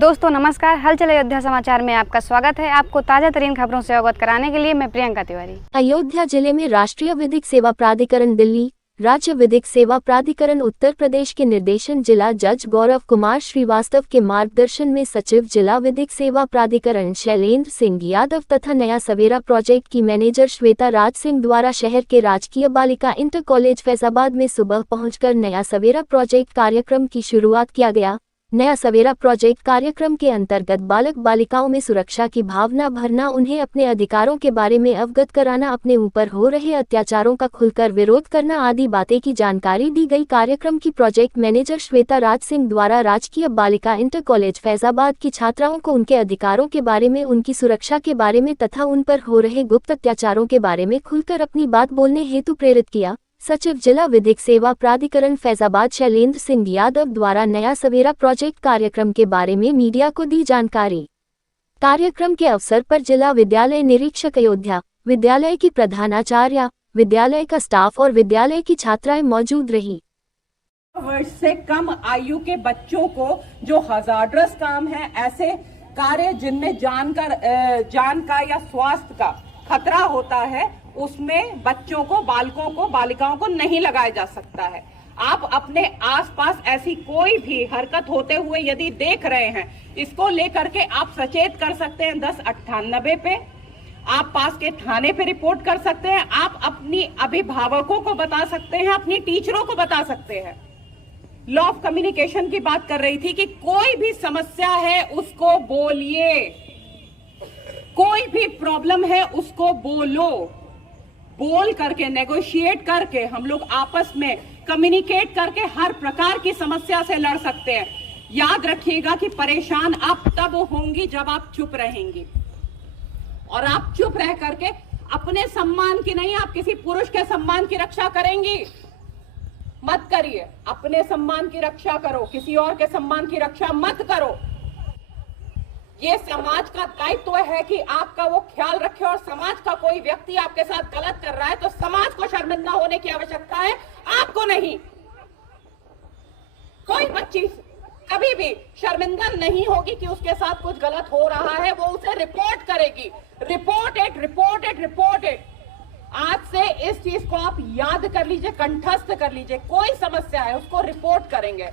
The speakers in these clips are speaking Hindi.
दोस्तों नमस्कार, हलचल अयोध्या समाचार में आपका स्वागत है। आपको ताजा तरीन खबरों से अवगत कराने के लिए मैं प्रियंका तिवारी। अयोध्या जिले में राष्ट्रीय विधिक सेवा प्राधिकरण दिल्ली, राज्य विधिक सेवा प्राधिकरण उत्तर प्रदेश के निर्देशन जिला जज गौरव कुमार श्रीवास्तव के मार्गदर्शन में सचिव जिला विधिक सेवा प्राधिकरण शैलेंद्र सिंह यादव तथा नया सवेरा प्रोजेक्ट की मैनेजर श्वेता राज सिंह द्वारा शहर के राजकीय बालिका इंटर कॉलेज फैजाबाद में सुबह पहुंचकर नया सवेरा प्रोजेक्ट कार्यक्रम की शुरुआत किया गया। नया सवेरा प्रोजेक्ट कार्यक्रम के अंतर्गत बालक बालिकाओं में सुरक्षा की भावना भरना, उन्हें अपने अधिकारों के बारे में अवगत कराना, अपने ऊपर हो रहे अत्याचारों का खुलकर विरोध करना आदि बातें की जानकारी दी गई। कार्यक्रम की प्रोजेक्ट मैनेजर श्वेता राज सिंह द्वारा राजकीय बालिका इंटर कॉलेज फैजाबाद की छात्राओं को उनके अधिकारों के बारे में, उनकी सुरक्षा के बारे में तथा उन पर हो रहे गुप्त अत्याचारों के बारे में खुलकर अपनी बात बोलने हेतु प्रेरित किया। सचिव जिला विधिक सेवा प्राधिकरण फैजाबाद शैलेंद्र सिंह यादव द्वारा नया सवेरा प्रोजेक्ट कार्यक्रम के बारे में मीडिया को दी जानकारी। कार्यक्रम के अवसर पर जिला विद्यालय निरीक्षक अयोध्या, विद्यालय की प्रधानाचार्य, विद्यालय का स्टाफ और विद्यालय की छात्राएं मौजूद रही। वर्ष से कम आयु के बच्चों को जो हजार्डस काम है, ऐसे कार्य जिनमें जान का या स्वास्थ्य का खतरा होता है, उसमें बच्चों को, बालकों को, बालिकाओं को नहीं लगाया जा सकता है। आप अपने आसपास ऐसी कोई भी हरकत होते हुए यदि देख रहे हैं, इसको लेकर के आप सचेत कर सकते हैं 1098 पे। आप पास के थाने पे रिपोर्ट कर सकते हैं। आप अपनी अभिभावकों को बता सकते हैं, अपनी टीचरों को बता सकते हैं। लॉ ऑफ कम्युनिकेशन की बात कर रही थी कि कोई भी समस्या है उसको बोलिए, कोई भी प्रॉब्लम है उसको बोलो। बोल करके, नेगोशिएट करके, हम लोग आपस में कम्युनिकेट करके हर प्रकार की समस्या से लड़ सकते हैं। याद रखिएगा कि परेशान आप तब होंगी जब आप चुप रहेंगी, और आप चुप रह करके अपने सम्मान की नहीं, आप किसी पुरुष के सम्मान की रक्षा करेंगी मत करिए। अपने सम्मान की रक्षा करो, किसी और के सम्मान की रक्षा मत करो। ये समाज का दायित्व है कि आपका वो ख्याल रखे, और समाज का कोई व्यक्ति आपके साथ गलत कर रहा है तो समाज को शर्मिंदा होने की आवश्यकता है, आपको नहीं। कोई बच्ची कभी भी शर्मिंदा नहीं होगी कि उसके साथ कुछ गलत हो रहा है, वो उसे रिपोर्ट करेगी। Report it, report it, report it. आज से इस चीज को आप याद कर लीजिए, कंठस्थ कर लीजिए। कोई समस्या है उसको रिपोर्ट करेंगे।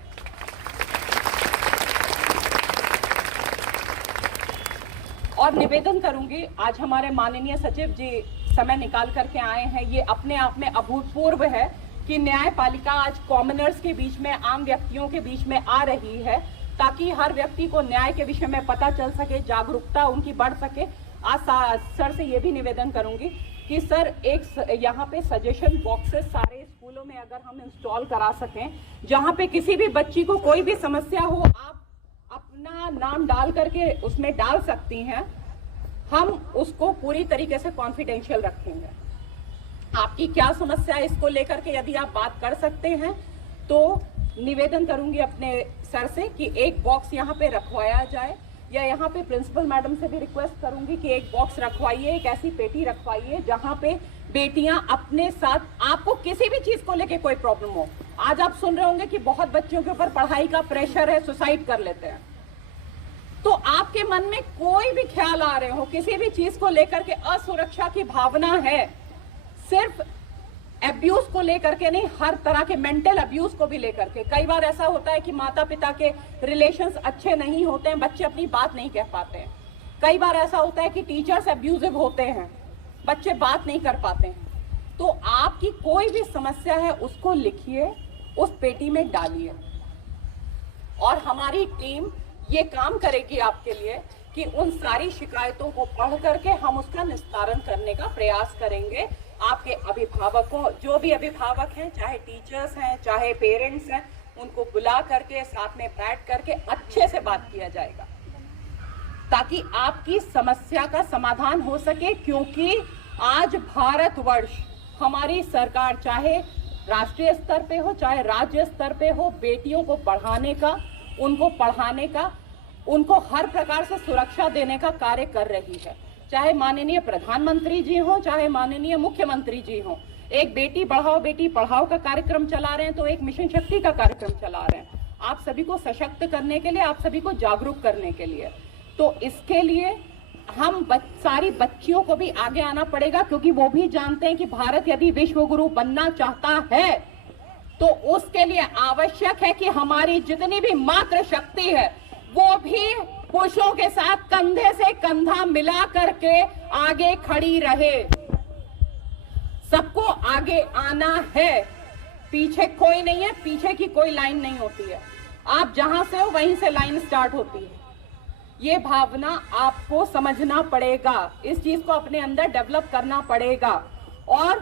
और निवेदन करूंगी, आज हमारे माननीय सचिव जी समय निकाल करके आए हैं। ये अपने आप में अभूतपूर्व है कि न्यायपालिका आज कॉमनर्स के बीच में, आम व्यक्तियों के बीच में आ रही है, ताकि हर व्यक्ति को न्याय के विषय में पता चल सके, जागरूकता उनकी बढ़ सके। आज सर से ये भी निवेदन करूंगी कि सर, एक यहाँ पे सजेशन बॉक्सेस सारे स्कूलों में अगर हम इंस्टॉल करा सकें, जहाँ पे किसी भी बच्ची को कोई भी समस्या हो, आप अपना नाम डाल करके उसमें डाल सकती हैं। हम उसको पूरी तरीके से कॉन्फिडेंशियल रखेंगे। आपकी क्या समस्या है इसको लेकर के यदि आप बात कर सकते हैं तो निवेदन करूंगी अपने सर से कि एक बॉक्स यहाँ पे रखवाया जाए, या यहाँ पे प्रिंसिपल मैडम से भी रिक्वेस्ट करूंगी कि एक बॉक्स रखवाइए, एक ऐसी पेटी रखवाइए जहाँ पे बेटियां अपने साथ, आपको किसी भी चीज को लेके कोई प्रॉब्लम हो। आज आप सुन रहे होंगे कि बहुत बच्चों के ऊपर पढ़ाई का प्रेशर है, सुसाइड कर लेते हैं। तो आपके मन में कोई भी ख्याल आ रहे हो, किसी भी चीज को लेकर के असुरक्षा की भावना है, सिर्फ अब्यूज को लेकर के नहीं, हर तरह के मेंटल अब्यूज को भी लेकर के। कई बार ऐसा होता है कि माता पिता के रिलेशंस अच्छे नहीं होते हैं, बच्चे अपनी बात नहीं कह पाते हैं। कई बार ऐसा होता है कि टीचर्स अब्यूजिव होते हैं, बच्चे बात नहीं कर पाते हैं। तो आपकी कोई भी समस्या है उसको लिखिए, उस पेटी में डालिए, और हमारी टीम ये काम करेगी आपके लिए कि उन सारी शिकायतों को पढ़ करके हम उसका निस्तारण करने का प्रयास करेंगे। आपके अभिभावकों, जो भी अभिभावक हैं, चाहे टीचर्स हैं, चाहे पेरेंट्स हैं, उनको बुला करके साथ में बैठ करके अच्छे से बात किया जाएगा, ताकि आपकी समस्या का समाधान हो सके। क्योंकि आज भारतवर्ष, हमारी सरकार, चाहे राष्ट्रीय स्तर पे हो चाहे राज्य स्तर पे हो, बेटियों को बढ़ाने का, उनको पढ़ाने का, उनको हर प्रकार से सुरक्षा देने का कार्य कर रही है। चाहे माननीय प्रधानमंत्री जी हो, चाहे माननीय मुख्यमंत्री जी हो। एक बेटी बढ़ाओ बेटी पढ़ाओ का कार्यक्रम चला रहे हैं, तो एक मिशन शक्ति का कार्यक्रम चला रहे हैं। आप सभी को सशक्त करने के लिए, आप सभी को जागरूक करने के लिए। तो इसके लिए हम सारी बच्चियों को भी आगे आना पड़ेगा, क्योंकि वो भी जानते हैं कि भारत यदि विश्व गुरु बनना चाहता है तो उसके लिए आवश्यक है कि हमारी जितनी भी मातृ शक्ति है वो भी पुरुषों के साथ कंधे से कंधा मिला करके आगे खड़ी रहे। सबको आगे आना है, पीछे कोई नहीं है, पीछे की कोई लाइन नहीं होती है। आप जहां से हो वहीं से लाइन स्टार्ट होती है। ये भावना आपको समझना पड़ेगा, इस चीज को अपने अंदर डेवलप करना पड़ेगा। और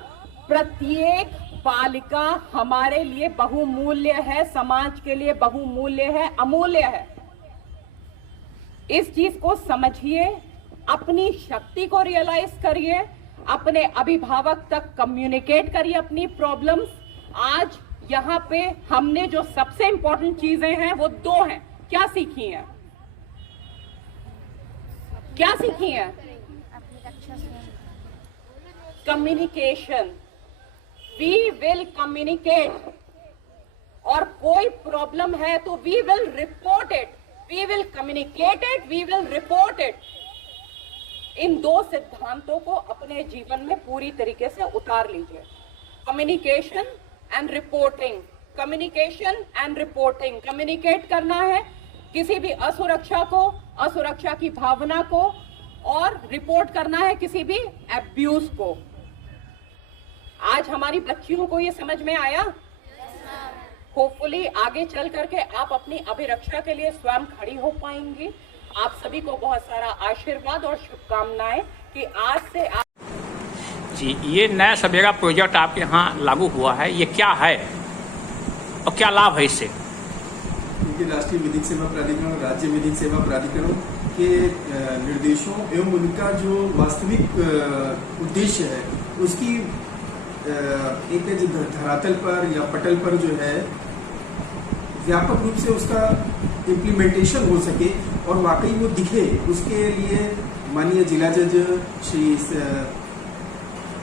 प्रत्येक बालिका हमारे लिए बहुमूल्य है, समाज के लिए बहुमूल्य है, अमूल्य है। इस चीज को समझिए, अपनी शक्ति को रियलाइज करिए, अपने अभिभावक तक कम्युनिकेट करिए अपनी प्रॉब्लम्स। आज यहाँ पे हमने जो सबसे इंपॉर्टेंट चीजें हैं वो दो हैं। क्या सीखी हैं? क्या सीखी हैं? कम्युनिकेशन। वी विल कम्युनिकेट, और कोई प्रॉब्लम है तो we will report it, we will communicate it, we will report it. इन दो सिद्धांतों को अपने जीवन में पूरी तरीके से उतार लीजिए। Communication and reporting, communication and reporting. Communicate करना है किसी भी असुरक्षा को, असुरक्षा की भावना को, और रिपोर्ट करना है किसी भी एब्यूज को। आज हमारी बच्चियों को ये समझ में आया? होपफुली आगे चल करके आप अपनी अभिरक्षा के लिए स्वयं खड़ी हो पाएंगी। आप सभी को बहुत सारा आशीर्वाद और शुभकामनाएं कि आज से जी, ये नया सवेरा प्रोजेक्ट आपके यहाँ लागू हुआ है, ये क्या है और क्या लाभ है इससे? क्योंकि राष्ट्रीय विधिक सेवा प्राधिकरण, राज्य विधिक सेवा प्राधिकरण के निर्देशों एवं उनका जो वास्तविक उद्देश्य है उसकी एक धरातल पर या पटल पर जो है व्यापक रूप से उसका इम्प्लीमेंटेशन हो सके और वाकई वो दिखे, उसके लिए माननीय जिला जज श्री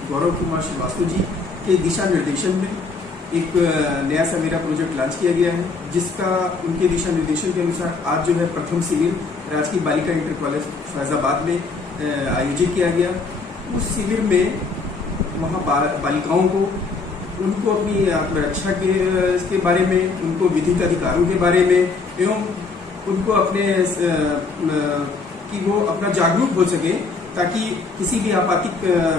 गौरव कुमार श्रीवास्तव जी के दिशा निर्देशन में एक नया सवेरा प्रोजेक्ट लॉन्च किया गया है, जिसका उनके दिशा निर्देशन के अनुसार आज जो है प्रथम शिविर राजकीय बालिका इंटर कॉलेज फैजाबाद में आयोजित किया गया। उस शिविर में वहाँ बालिकाओं को, उनको अपनी आत्मरक्षा के बारे में, उनको विधिक अधिकारों के बारे में एवं उनको अपने कि वो अपना जागरूक हो सके, ताकि किसी भी आपातिक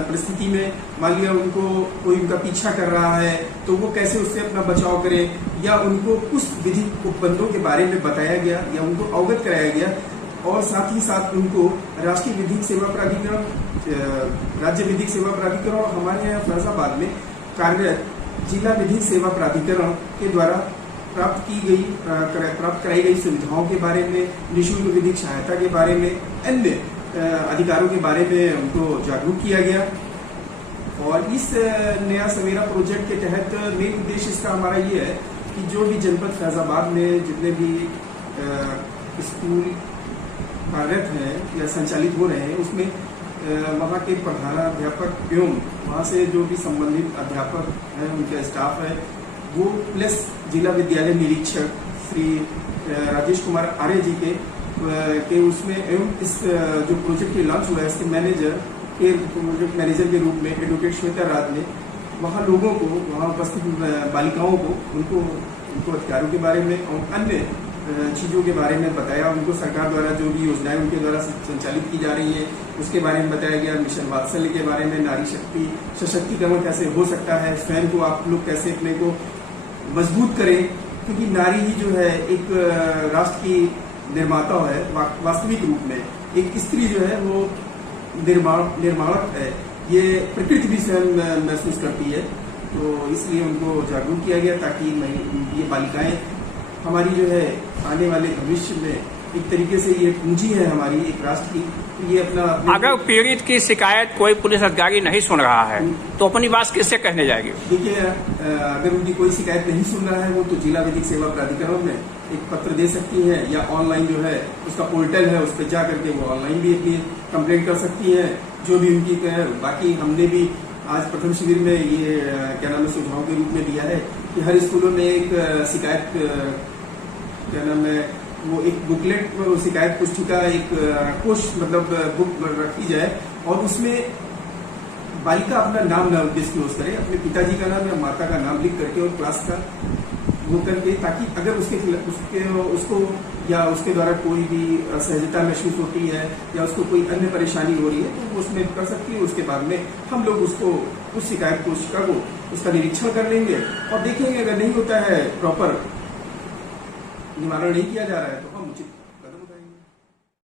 परिस्थिति में मान लिया उनको कोई उनका पीछा कर रहा है तो वो कैसे उससे अपना बचाव करे, या उनको कुछ विधिक उपबंधों के बारे में बताया गया या उनको अवगत कराया गया। और साथ ही साथ उनको राष्ट्रीय विधिक सेवा प्राधिकरण, राज्य विधिक सेवा प्राधिकरण और हमारे यहाँ फैजाबाद में कार्यरत जिला विधिक सेवा प्राधिकरण के द्वारा प्राप्त कराई गई सुविधाओं के बारे में, निःशुल्क विधिक सहायता के बारे में, अन्य अधिकारों के बारे में उनको जागरूक किया गया। और इस नया सवेरा प्रोजेक्ट के तहत मेन उद्देश्य इसका हमारा ये है कि जो भी जनपद फैजाबाद में जितने भी स्कूल कार्यरत हैं या संचालित हो रहे हैं, उसमें वहाँ के प्रधानाध्यापक एवं वहाँ से जो भी संबंधित अध्यापक हैं, उनका स्टाफ है, वो प्लस जिला विद्यालय निरीक्षक श्री राजेश कुमार आर्य जी के उसमें एवं इस जो प्रोजेक्ट लॉन्च हुआ है इसके प्रोजेक्ट मैनेजर के रूप में एडवोकेट श्वेता राज ने वहाँ लोगों को, वहाँ उपस्थित बालिकाओं को, उनको अधिकारों के बारे में और अन्य चीज़ों के बारे में बताया। उनको सरकार द्वारा जो भी योजनाएं उनके द्वारा संचालित की जा रही है उसके बारे में बताया गया। मिशन वात्सल्य के बारे में, नारी शक्ति सशक्तिकरण कैसे हो सकता है, स्वयं को आप लोग कैसे अपने को मजबूत करें, क्योंकि नारी ही जो है एक राष्ट्र की निर्माता है। वास्तविक रूप में एक स्त्री जो है वो निर्माणक है, ये प्रकृति भी स्वयं महसूस करती है। तो इसलिए उनको जागरूक किया गया ताकि ये बालिकाएं हमारी जो है आने वाले भविष्य में एक तरीके से ये पूंजी है हमारी एक राष्ट्र की। तो ये अपना अगर पीड़ित की शिकायत कोई पुलिस अधिकारी नहीं सुन रहा है तो अपनी बात किससे कहने जाएगी? देखिए, अगर उनकी कोई शिकायत नहीं सुन रहा है वो तो जिला विधिक सेवा प्राधिकरण में एक पत्र दे सकती है, या ऑनलाइन जो है उसका पोर्टल है उस पर जा करके वो ऑनलाइन भी अपनी कंप्लेंट कर सकती है जो भी उनकी। बाकी हमने भी आज प्रथम शिविर में ये क्या नाम है सुझाव के रूप में दिया है कि हर स्कूलों में एक शिकायत क्या नाम है वो एक बुकलेट शिकायत पुस्तिका एक कोश मतलब बुक रखी जाए और उसमें बालिका अपना नाम न डिस्क्लोज करे, अपने पिताजी का नाम या माता का नाम लिख करके और क्लास का वो करके, ताकि अगर उसको या उसके द्वारा कोई भी असहजता महसूस होती है या उसको कोई अन्य परेशानी हो रही है तो वो उसमें कर सकती है। उसके बाद में हम लोग उसको उस शिकायत पुस्तिका को उसका निरीक्षण कर लेंगे और देखेंगे अगर नहीं होता है प्रॉपर निवारण नहीं किया जा रहा है तो हम उचित